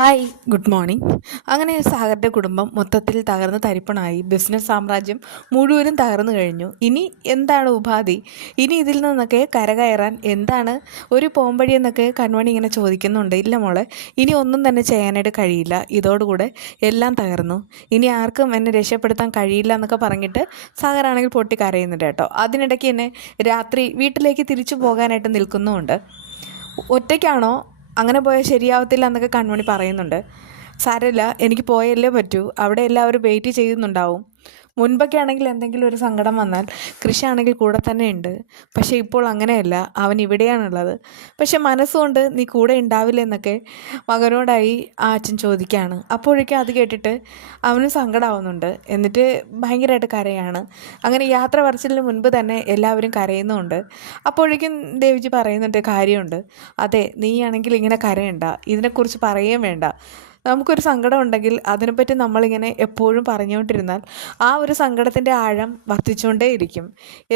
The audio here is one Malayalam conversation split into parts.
Hi, good morning. അങ്ങനെ സാഗറിൻ്റെ കുടുംബം മൊത്തത്തിൽ തകർന്ന് തരിപ്പണായി. ബിസിനസ് സാമ്രാജ്യം മുഴുവനും തകർന്നു കഴിഞ്ഞു. ഇനി എന്താണ് ഉപാധി? ഇനി ഇതിൽ നിന്നൊക്കെ കരകയറാൻ എന്താണ് ഒരു പോംവഴി എന്നൊക്കെ കൺമണി ഇങ്ങനെ ചോദിക്കുന്നുണ്ട്. ഇല്ല മോളെ, ഇനി ഒന്നും തന്നെ ചെയ്യാനായിട്ട് കഴിയില്ല. ഇതോടുകൂടെ എല്ലാം തകർന്നു. ഇനി ആർക്കും എന്നെ രക്ഷപ്പെടുത്താൻ കഴിയില്ല എന്നൊക്കെ പറഞ്ഞിട്ട് സാഗറാണെങ്കിൽ പൊട്ടി കരയുന്നുണ്ട് കേട്ടോ. അതിനിടയ്ക്ക് എന്നെ രാത്രി വീട്ടിലേക്ക് തിരിച്ചു പോകാനായിട്ട് നിൽക്കുന്നുമുണ്ട്. ഒറ്റയ്ക്കാണോ? അങ്ങനെ പോയാൽ ശരിയാവത്തില്ല എന്നൊക്കെ കൺമണി പറയുന്നുണ്ട്. സാരമില്ല, എനിക്ക് പോയല്ലേ പറ്റൂ. അവിടെ എല്ലാവരും വെയിറ്റ് ചെയ്യുന്നുണ്ടാവും. മുൻപൊക്കെ ആണെങ്കിൽ എന്തെങ്കിലും ഒരു സങ്കടം വന്നാൽ കൃഷി ആണെങ്കിൽ കൂടെ തന്നെ ഉണ്ട്. പക്ഷേ ഇപ്പോൾ അങ്ങനെയല്ല, അവൻ ഇവിടെയാണുള്ളത്. പക്ഷെ മനസ്സുകൊണ്ട് നീ കൂടെ ഉണ്ടാവില്ല എന്നൊക്കെ മകനോടായി ആ അച്ഛൻ ചോദിക്കുകയാണ്. അപ്പോഴേക്കും അത് കേട്ടിട്ട് അവനും സങ്കടമാവുന്നുണ്ട്. എന്നിട്ട് ഭയങ്കരമായിട്ട് കരയാണ്. അങ്ങനെ യാത്ര പറച്ചിലിന് മുൻപ് തന്നെ എല്ലാവരും കരയുന്നുമുണ്ട്. അപ്പോഴേക്കും ദേവിജി പറയുന്നുണ്ട്, കാര്യമുണ്ട്. അതെ, നീയാണെങ്കിൽ ഇങ്ങനെ കരയണ്ട, ഇതിനെക്കുറിച്ച് പറയുകയും വേണ്ട. നമുക്കൊരു സങ്കടം ഉണ്ടെങ്കിൽ അതിനെപ്പറ്റി നമ്മളിങ്ങനെ എപ്പോഴും പറഞ്ഞുകൊണ്ടിരുന്നാൽ ആ ഒരു സങ്കടത്തിൻ്റെ ആഴം വർദ്ധിച്ചുകൊണ്ടേയിരിക്കും.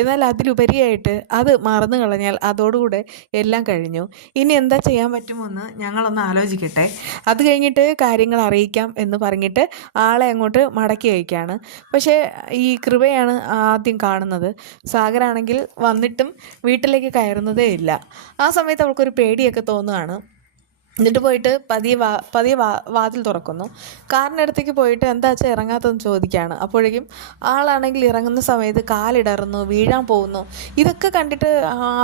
എന്നാൽ അതിലുപരിയായിട്ട് അത് മറന്നു കളഞ്ഞാൽ അതോടുകൂടെ എല്ലാം കഴിഞ്ഞു. ഇനി എന്താ ചെയ്യാൻ പറ്റുമെന്ന് ഞങ്ങളൊന്ന് ആലോചിക്കട്ടെ, അത് കഴിഞ്ഞിട്ട് കാര്യങ്ങൾ അറിയിക്കാം എന്ന് പറഞ്ഞിട്ട് ആളെ അങ്ങോട്ട് മടക്കി അയക്കുകയാണ്. പക്ഷേ ഈ കൃപയാണ് ആദ്യം കാണുന്നത്. സാഗറാണെങ്കിൽ വന്നിട്ടും വീട്ടിലേക്ക് കയറുന്നതേ ഇല്ല. ആ സമയത്ത് അവൾക്കൊരു പേടിയൊക്കെ തോന്നുകയാണ്. എന്നിട്ട് പോയിട്ട് പതിയെ വാതിൽ തുറക്കുന്നു. കാറിനടുത്തേക്ക് പോയിട്ട് എന്താ വെച്ചാൽ ഇറങ്ങാത്തതെന്ന് ചോദിക്കുകയാണ്. അപ്പോഴേക്കും ആളാണെങ്കിൽ ഇറങ്ങുന്ന സമയത്ത് കാലിടറുന്നു, വീഴാൻ പോകുന്നു. ഇതൊക്കെ കണ്ടിട്ട്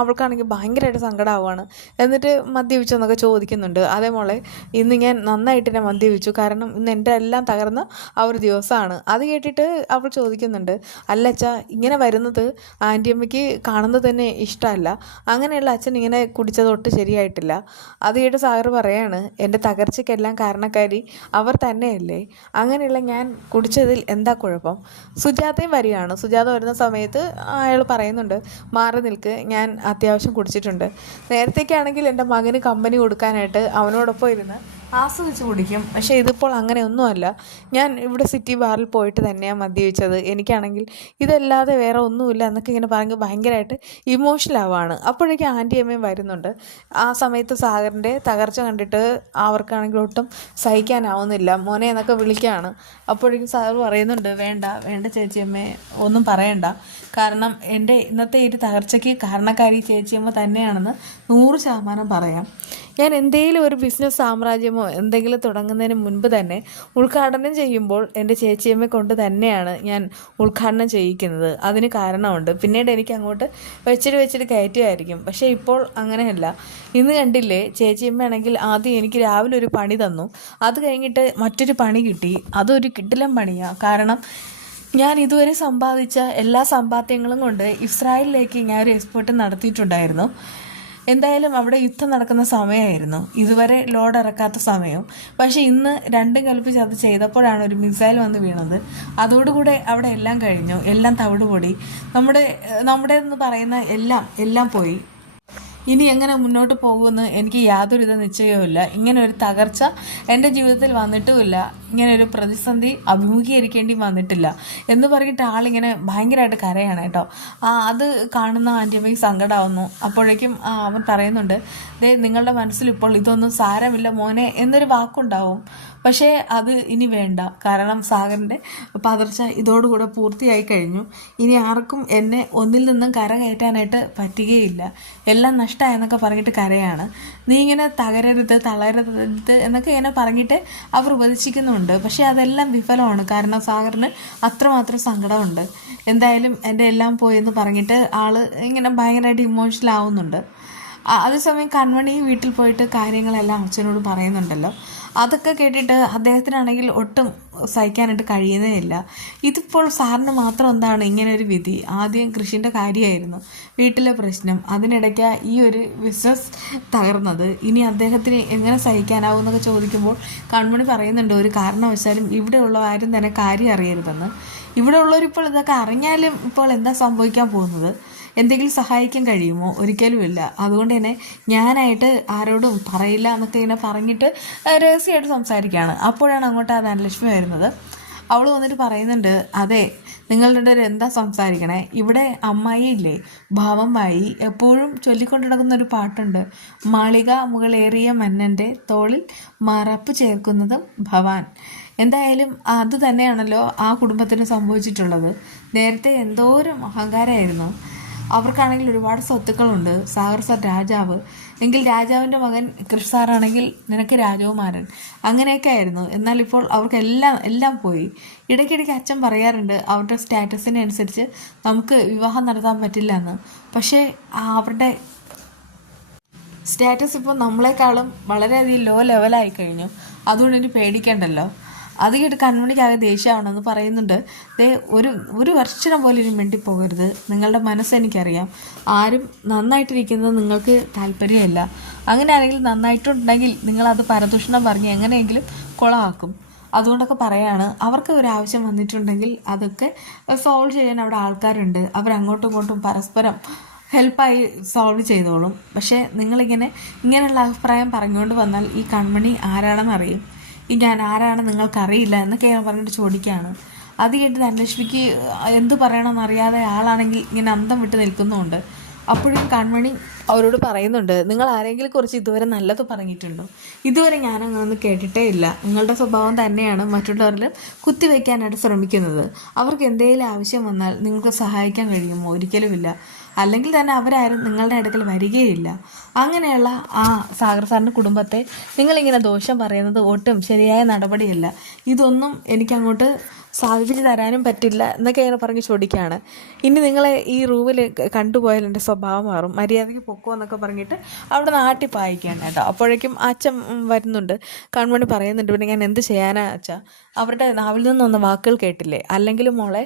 അവൾക്കാണെങ്കിൽ ഭയങ്കരമായിട്ട് സങ്കടമാവുകയാണ്. എന്നിട്ട് മദ്യപിച്ചെന്നൊക്കെ ചോദിക്കുന്നുണ്ട്. അതേ മോളെ, ഇന്ന് ഞാൻ നന്നായിട്ട് തന്നെ മദ്യപിച്ചു, കാരണം ഇന്ന് എൻ്റെ എല്ലാം തകർന്ന ആ ഒരു ദിവസമാണ്. അത് കേട്ടിട്ട് അവൾ ചോദിക്കുന്നുണ്ട്, അല്ലച്ചാ, ഇങ്ങനെ വരുന്നത് ആൻറ്റിയമ്മയ്ക്ക് കാണുന്നത് തന്നെ ഇഷ്ടമല്ല. അങ്ങനെയുള്ള അച്ഛൻ ഇങ്ങനെ കുടിച്ചതൊട്ട് ശരിയായിട്ടില്ല. അത് കേട്ട് സാഗർ പറയാണ്, എൻ്റെ തകർച്ചയ്ക്കെല്ലാം കാരണക്കാരി അവർ തന്നെയല്ലേ. അങ്ങനെയുള്ള ഞാൻ കുടിച്ചതിൽ എന്താ കുഴപ്പം? സുജാതയും വരികയാണ്. സുജാത വരുന്ന സമയത്ത് അയാൾ പറയുന്നുണ്ട്, മാറി നിൽക്ക്, ഞാൻ അത്യാവശ്യം കുടിച്ചിട്ടുണ്ട്. നേരത്തേക്കാണെങ്കിൽ എൻ്റെ മകന് കമ്പനി കൊടുക്കാനായിട്ട് അവനോടൊപ്പം ഇരുന്ന് ആസ്വദിച്ച് കുടിക്കും. പക്ഷേ ഇതിപ്പോൾ അങ്ങനെയൊന്നുമല്ല. ഞാൻ ഇവിടെ സിറ്റി ബാറിൽ പോയിട്ട് തന്നെയാണ് മദ്യപിച്ചത്. എനിക്കാണെങ്കിൽ ഇതല്ലാതെ വേറെ ഒന്നുമില്ല എന്നൊക്കെ ഇങ്ങനെ പറഞ്ഞ് ഭയങ്കരമായിട്ട് ഇമോഷണൽ ആവുകയാണ്. അപ്പോഴേക്കും ആൻറ്റിയമ്മയും വരുന്നുണ്ട്. ആ സമയത്ത് സാഗറിൻ്റെ തകർച്ച കണ്ടിട്ട് അവർക്കാണെങ്കിൽ ഒട്ടും സഹിക്കാനാവുന്നില്ല. മോനെ എന്നൊക്കെ വിളിക്കുകയാണ്. അപ്പോഴേക്കും സാഗർ പറയുന്നുണ്ട്, വേണ്ട വേണ്ട ചേച്ചിയമ്മേ, ഒന്നും പറയണ്ട. കാരണം എൻ്റെ ഇന്നത്തെ ഈ തകർച്ചയ്ക്ക് കാരണക്കാരി ചേച്ചിയമ്മ തന്നെയാണെന്ന് 100% പറയാം. ഞാൻ എന്തെങ്കിലും ഒരു ബിസിനസ് സാമ്രാജ്യമോ എന്തെങ്കിലും തുടങ്ങുന്നതിന് മുൻപ് തന്നെ ഉദ്ഘാടനം ചെയ്യുമ്പോൾ എൻ്റെ ചേച്ചിയമ്മയെ കൊണ്ട് തന്നെയാണ് ഞാൻ ഉദ്ഘാടനം ചെയ്യിക്കുന്നത്. അതിന് കാരണമുണ്ട്. പിന്നീട് എനിക്ക് അങ്ങോട്ട് വെച്ചിട്ട് കയറ്റുമായിരിക്കും. പക്ഷേ ഇപ്പോൾ അങ്ങനെയല്ല. ഇന്ന് കണ്ടില്ലേ, ചേച്ചിയമ്മയാണെങ്കിൽ ആദ്യം എനിക്ക് രാവിലെ ഒരു പണി തന്നു. അത് കഴിഞ്ഞിട്ട് മറ്റൊരു പണി കിട്ടി. അതൊരു കിടിലൻ പണിയാണ്. കാരണം ഞാൻ ഇതുവരെ സമ്പാദിച്ച എല്ലാ സമ്പാദ്യങ്ങളും കൊണ്ട് ഇസ്രായേലിലേക്ക് ഞാൻ ഒരു എക്സ്പോർട്ട് നടത്തിയിട്ടുണ്ടായിരുന്നു. എന്തായാലും അവിടെ യുദ്ധം നടക്കുന്ന സമയമായിരുന്നു, ഇതുവരെ ലോഡ് ഇറക്കാത്ത സമയം. പക്ഷേ ഇന്ന് രണ്ടും കൽപ്പിച്ച് അത് ചെയ്തപ്പോഴാണ് ഒരു മിസൈൽ വന്ന് വീണത്. അതോടുകൂടെ അവിടെ എല്ലാം കഴിഞ്ഞു, എല്ലാം തവിടുപൊടി. നമ്മുടെ എന്ന് പറയുന്ന എല്ലാം പോയി. ഇനി എങ്ങനെ മുന്നോട്ട് പോകുമെന്ന് എനിക്ക് യാതൊരുവിധ നിശ്ചയവുമില്ല. ഇങ്ങനെ ഒരു തകർച്ച എൻ്റെ ജീവിതത്തിൽ വന്നിട്ടുമില്ല. ഇങ്ങനെ ഒരു പ്രതിസന്ധി അഭിമുഖീകരിക്കേണ്ടി വന്നിട്ടില്ല എന്ന് പറഞ്ഞിട്ട് ആളിങ്ങനെ ഭയങ്കരമായിട്ട് കരയാണ് കേട്ടോ. അത് കാണുന്ന ആൻറ്റിയമ്മയ്ക്ക് സങ്കടമാവുന്നു. അപ്പോഴേക്കും അവൻ പറയുന്നുണ്ട്, ദേ, നിങ്ങളുടെ മനസ്സിൽ ഇപ്പോൾ ഇതൊന്നും സാരമില്ല മോനെ എന്നൊരു വാക്കുണ്ടാവും. പക്ഷേ അത് ഇനി വേണ്ട. കാരണം സാഗറിൻ്റെ പതർച്ച ഇതോടുകൂടെ പൂർത്തിയായി കഴിഞ്ഞു. ഇനി ആർക്കും എന്നെ ഒന്നിൽ നിന്നും കരകയറ്റാനായിട്ട് പറ്റുകയില്ല. എല്ലാം നഷ്ടമായെന്നൊക്കെ പറഞ്ഞിട്ട് കരയാണ്. നീ ഇങ്ങനെ തളരരുത് എന്നൊക്കെ ഇങ്ങനെ പറഞ്ഞിട്ട് അവർ ഉപദേശിക്കുന്നുണ്ട്. പക്ഷേ അതെല്ലാം വിഫലമാണ്. കാരണം സാഗറിന് അത്രമാത്രം സങ്കടമുണ്ട്. എന്തായാലും എൻ്റെ എല്ലാം പോയെന്ന് പറഞ്ഞിട്ട് ആള് ഇങ്ങനെ ഭയങ്കരമായിട്ട് ഇമോഷണൽ ആവുന്നുണ്ട്. അതേസമയം കൺമണി വീട്ടിൽ പോയിട്ട് കാര്യങ്ങളെല്ലാം അച്ഛനോട് പറയുന്നുണ്ടല്ലോ. അതൊക്കെ കേട്ടിട്ട് അദ്ദേഹത്തിനാണെങ്കിൽ ഒട്ടും സഹിക്കാനായിട്ട് കഴിയുന്നേ ഇല്ല. ഇതിപ്പോൾ സാറിന് മാത്രം എന്താണ് ഇങ്ങനെ ഒരു വിധി? ആദ്യം കൃഷിൻ്റെ കാര്യമായിരുന്നു വീട്ടിലെ പ്രശ്നം, അതിനിടയ്ക്ക് ഈ ഒരു ബിസിനസ് തകർന്നത്. ഇനി അദ്ദേഹത്തിന് എങ്ങനെ സഹിക്കാനാവും എന്നൊക്കെ ചോദിക്കുമ്പോൾ കൺമണി പറയുന്നുണ്ട്, ഒരു കാരണവശാലും ഇവിടെയുള്ള ആരും തന്നെ കാര്യം അറിയരുതെന്ന്. ഇവിടെ ഉള്ളവരിപ്പോൾ ഇതൊക്കെ അറിഞ്ഞാലും ഇപ്പോൾ എന്താ സംഭവിക്കാൻ പോകുന്നത്? എന്തെങ്കിലും സഹായിക്കാൻ കഴിയുമോ? ഒരിക്കലുമില്ല. അതുകൊണ്ട് തന്നെ ഞാനായിട്ട് ആരോടും പറയില്ല എന്നൊക്കെ ഇങ്ങനെ പറഞ്ഞിട്ട് രഹസ്യമായിട്ട് സംസാരിക്കുകയാണ്. അപ്പോഴാണ് അങ്ങോട്ട് ആ ധനലക്ഷ്മി വരുന്നത്. അവൾ വന്നിട്ട് പറയുന്നുണ്ട്, അതെ നിങ്ങളുടെ ഒരു എന്താ സംസാരിക്കണേ, ഇവിടെ അമ്മായി ഇല്ലേ ഭാവമായി എപ്പോഴും ചൊല്ലിക്കൊണ്ട് നടക്കുന്ന ഒരു പാട്ടുണ്ട്, മാളിക മുകളേറിയ മന്നൻ്റെ തോളിൽ മറപ്പ് ചേർക്കുന്നതും ഭവാൻ. എന്തായാലും അത് തന്നെയാണല്ലോ ആ കുടുംബത്തിന് സംഭവിച്ചിട്ടുള്ളത്. നേരത്തെ എന്തോരം അഹങ്കാരമായിരുന്നു. അവർക്കാണെങ്കിൽ ഒരുപാട് സ്വത്തുക്കളുണ്ട്. സാഗർ സാർ രാജാവ് എങ്കിൽ രാജാവിൻ്റെ മകൻ കൃഷ് സാറാണെങ്കിൽ നിനക്ക് രാജകുമാരൻ, അങ്ങനെയൊക്കെ ആയിരുന്നു. എന്നാൽ ഇപ്പോൾ അവർക്കെല്ലാം പോയി. ഇടയ്ക്കിടയ്ക്ക് അച്ഛൻ പറയാറുണ്ട് അവരുടെ സ്റ്റാറ്റസിനനുസരിച്ച് നമുക്ക് വിവാഹം നടത്താൻ പറ്റില്ല എന്ന്. പക്ഷേ അവരുടെ സ്റ്റാറ്റസ് ഇപ്പോൾ നമ്മളെക്കാളും വളരെയധികം ലോ ലെവലായി കഴിഞ്ഞു. അതുകൊണ്ട് ഇനി പേടിക്കേണ്ടല്ലോ. അത് കേട്ട് കൺമണിക്കാകെ ദേഷ്യമാണെന്ന് പറയുന്നുണ്ട്. ഒരു വർഷം പോലെ ഇനി മിണ്ടിപ്പോകരുത്. നിങ്ങളുടെ മനസ്സെനിക്കറിയാം. ആരും നന്നായിട്ടിരിക്കുന്നത് നിങ്ങൾക്ക് താല്പര്യമില്ല. അങ്ങനെ ആരെങ്കിലും നന്നായിട്ടുണ്ടെങ്കിൽ നിങ്ങളത് പരദൂഷണം പറഞ്ഞ് എങ്ങനെയെങ്കിലും കുളമാക്കും. അതുകൊണ്ടൊക്കെ പറയാണ്. അവർക്ക് ഒരു ആവശ്യം വന്നിട്ടുണ്ടെങ്കിൽ അതൊക്കെ സോൾവ് ചെയ്യാൻ അവിടെ ആൾക്കാരുണ്ട്. അവരങ്ങോട്ടും ഇങ്ങോട്ടും പരസ്പരം ഹെൽപ്പായി സോൾവ് ചെയ്തോളും. പക്ഷേ ഇങ്ങനെയുള്ള അഭിപ്രായം പറഞ്ഞുകൊണ്ട് വന്നാൽ ഈ കൺമണി ആരാണെന്നറിയും. ഞാൻ ആരാണ് നിങ്ങൾക്കറിയില്ല എന്നൊക്കെ പറഞ്ഞിട്ട് ചോദിക്കുകയാണ്. അത് കേട്ട് ധനലക്ഷ്മിക്ക് എന്ത് പറയണമെന്നറിയാതെ ആളാണെങ്കിൽ ഇങ്ങനെ അന്തം വിട്ട് നിൽക്കുന്നുമുണ്ട്. അപ്പോഴും കൺമണി അവരോട് പറയുന്നുണ്ട്, നിങ്ങൾ ആരെങ്കിലും കുറിച്ച് ഇതുവരെ നല്ലത് പറഞ്ഞിട്ടുണ്ടോ? ഇതുവരെ ഞാനങ്ങനൊന്നും കേട്ടിട്ടേ ഇല്ല. നിങ്ങളുടെ സ്വഭാവം തന്നെയാണ് മറ്റുള്ളവരിൽ കുത്തിവെക്കാനായിട്ട് ശ്രമിക്കുന്നത്. അവർക്ക് എന്തെങ്കിലും ആവശ്യം വന്നാൽ നിങ്ങൾക്ക് സഹായിക്കാൻ കഴിയുമോ? ഒരിക്കലുമില്ല. അല്ലെങ്കിൽ തന്നെ അവരാരും നിങ്ങളുടെ അടുക്കൽ വരികയില്ല. അങ്ങനെയുള്ള ആ സാഗർ സാറിൻ്റെ കുടുംബത്തെ നിങ്ങളിങ്ങനെ ദോഷം പറയുന്നത് ഒട്ടും ശരിയായ നടപടിയല്ല. ഇതൊന്നും എനിക്കങ്ങോട്ട് സാധിപ്പിച്ച് തരാനും പറ്റില്ല എന്നൊക്കെ ഇങ്ങനെ പറഞ്ഞ് ചോദിക്കുകയാണ്. ഇനി നിങ്ങളെ ഈ റൂമിൽ കണ്ടുപോയാൽ എൻ്റെ സ്വഭാവം മാറും, മര്യാദയ്ക്ക് പൊക്കോ എന്നൊക്കെ പറഞ്ഞിട്ട് അവിടെ നാട്ടി പായിക്കുകയാണ് കേട്ടോ. അപ്പോഴേക്കും അച്ഛൻ വരുന്നുണ്ട്. കൺമണി പറയുന്നുണ്ട്, പിന്നെ ഞാൻ എന്ത് ചെയ്യാനാ അച്ഛാ, അവരുടെ നാവിൽ നിന്നൊന്ന വാക്കുകൾ കേട്ടില്ലേ? അല്ലെങ്കിലും മോളെ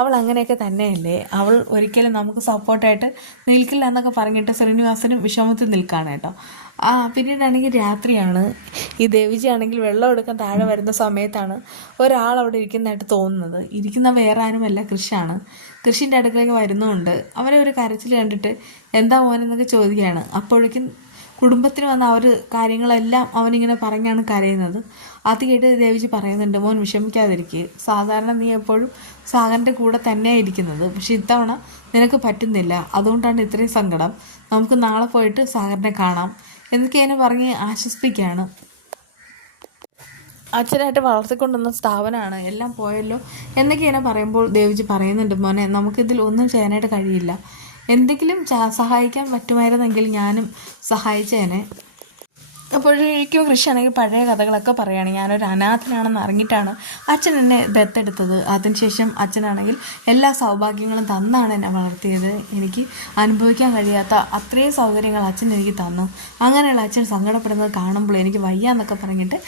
അവൾ അങ്ങനെയൊക്കെ തന്നെയല്ലേ, അവൾ ഒരിക്കലും നമുക്ക് സപ്പോർട്ടായിട്ട് നിൽക്കില്ല എന്നൊക്കെ പറഞ്ഞിട്ട് ശ്രീനിവാസനും വിഷമത്തിൽ നിൽക്കുകയാണ് കേട്ടോ. പിന്നീടാണെങ്കിൽ രാത്രിയാണ്. ഈ ദേവിജി ആണെങ്കിൽ വെള്ളം എടുക്കാൻ താഴെ വരുന്ന സമയത്താണ് ഒരാൾ അവിടെ ഇരിക്കുന്നതായിട്ട് തോന്നുന്നത്. ഇരിക്കുന്ന വേറെ ആരുമല്ല, കൃഷിയാണ്. കൃഷിൻ്റെ അടുക്കളേക്ക് വരുന്നുമുണ്ട്. അവരെ ഒരു കരച്ചിൽ കണ്ടിട്ട് എന്താ മോനെന്നൊക്കെ ചോദിക്കുകയാണ്. അപ്പോഴേക്കും കുടുംബത്തിന് വന്ന കാര്യങ്ങളെല്ലാം അവനിങ്ങനെ പറഞ്ഞാണ് കരയുന്നത്. അത് കേട്ട് ദേവിജി പറയുന്നുണ്ട്, മോൻ വിഷമിക്കാതിരിക്കുക. സാധാരണ നീ എപ്പോഴും സാഗറിൻ്റെ കൂടെ തന്നെയാണ് ഇരിക്കുന്നത്. പക്ഷെ ഇത്തവണ നിനക്ക് പറ്റുന്നില്ല. അതുകൊണ്ടാണ് ഇത്രയും സങ്കടം. നമുക്ക് നാളെ പോയിട്ട് സാഗറിനെ കാണാം എന്നൊക്കെ എന്നെ പറഞ്ഞ് ആശ്വസിപ്പിക്കുകയാണ്. അച്ഛനായിട്ട് വളർത്തിക്കൊണ്ടുവന്ന സ്ഥാപനമാണ്, എല്ലാം പോയല്ലോ എന്നൊക്കെ എന്നെ പറയുമ്പോൾ ദേവിജി പറയുന്നുണ്ട്, മോനെ നമുക്കിതിൽ ഒന്നും ചെയ്യാനായിട്ട് കഴിയില്ല. എന്തെങ്കിലും സഹായിക്കാൻ പറ്റുമായിരുന്നെങ്കിൽ ഞാനും സഹായിച്ചേനെ. അപ്പോഴേക്കും കൃഷിയാണെങ്കിൽ പഴയ കഥകളൊക്കെ പറയുകയാണ്. ഞാനൊരു അനാഥനാണെന്ന് അറിഞ്ഞിട്ടാണ് അച്ഛൻ എന്നെ ദത്തെടുത്തത്. അതിനുശേഷം അച്ഛനാണെങ്കിൽ എല്ലാ സൗഭാഗ്യങ്ങളും തന്നാണ് എന്നെ വളർത്തിയത്. എനിക്ക് അനുഭവിക്കാൻ കഴിയാത്ത അത്രയും സൗകര്യങ്ങൾ അച്ഛൻ എനിക്ക് തന്നു. അങ്ങനെയുള്ള അച്ഛൻ സങ്കടപ്പെടുന്നത് കാണുമ്പോൾ എനിക്ക് വയ്യാന്നൊക്കെ പറഞ്ഞിട്ട്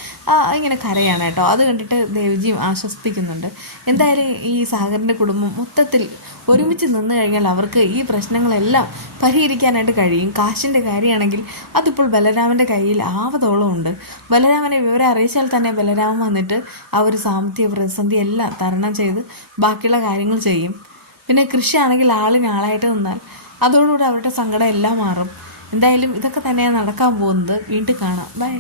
ഇങ്ങനെ കരയാണ് കേട്ടോ. അത് കണ്ടിട്ട് ദേവിജിയും ആശ്വസിപ്പിക്കുന്നുണ്ട്. എന്തായാലും ഈ സാഗറിൻ്റെ കുടുംബം മൊത്തത്തിൽ ഒരുമിച്ച് നിന്ന് കഴിഞ്ഞാൽ അവർക്ക് ഈ പ്രശ്നങ്ങളെല്ലാം പരിഹരിക്കാനായിട്ട് കഴിയും. കാശിൻ്റെ കാര്യമാണെങ്കിൽ അതിപ്പോൾ ബലരാമൻ്റെ കയ്യിൽ ആവതോളം ഉണ്ട്. ബലരാമനെ വിവരം അറിയിച്ചാൽ തന്നെ ബലരാമൻ വന്നിട്ട് ആ ഒരു സാമ്പത്തിക പ്രതിസന്ധി എല്ലാം തരണം ചെയ്ത് ബാക്കിയുള്ള കാര്യങ്ങൾ ചെയ്യും. പിന്നെ കൃഷിയാണെങ്കിൽ ആളായിട്ട് നിന്നാൽ അതോടുകൂടി അവരുടെ സങ്കടം എല്ലാം മാറും. എന്തായാലും ഇതൊക്കെ തന്നെയാണ് നടക്കാൻ പോകുന്നത്. വീണ്ടും കാണാം. ബൈ.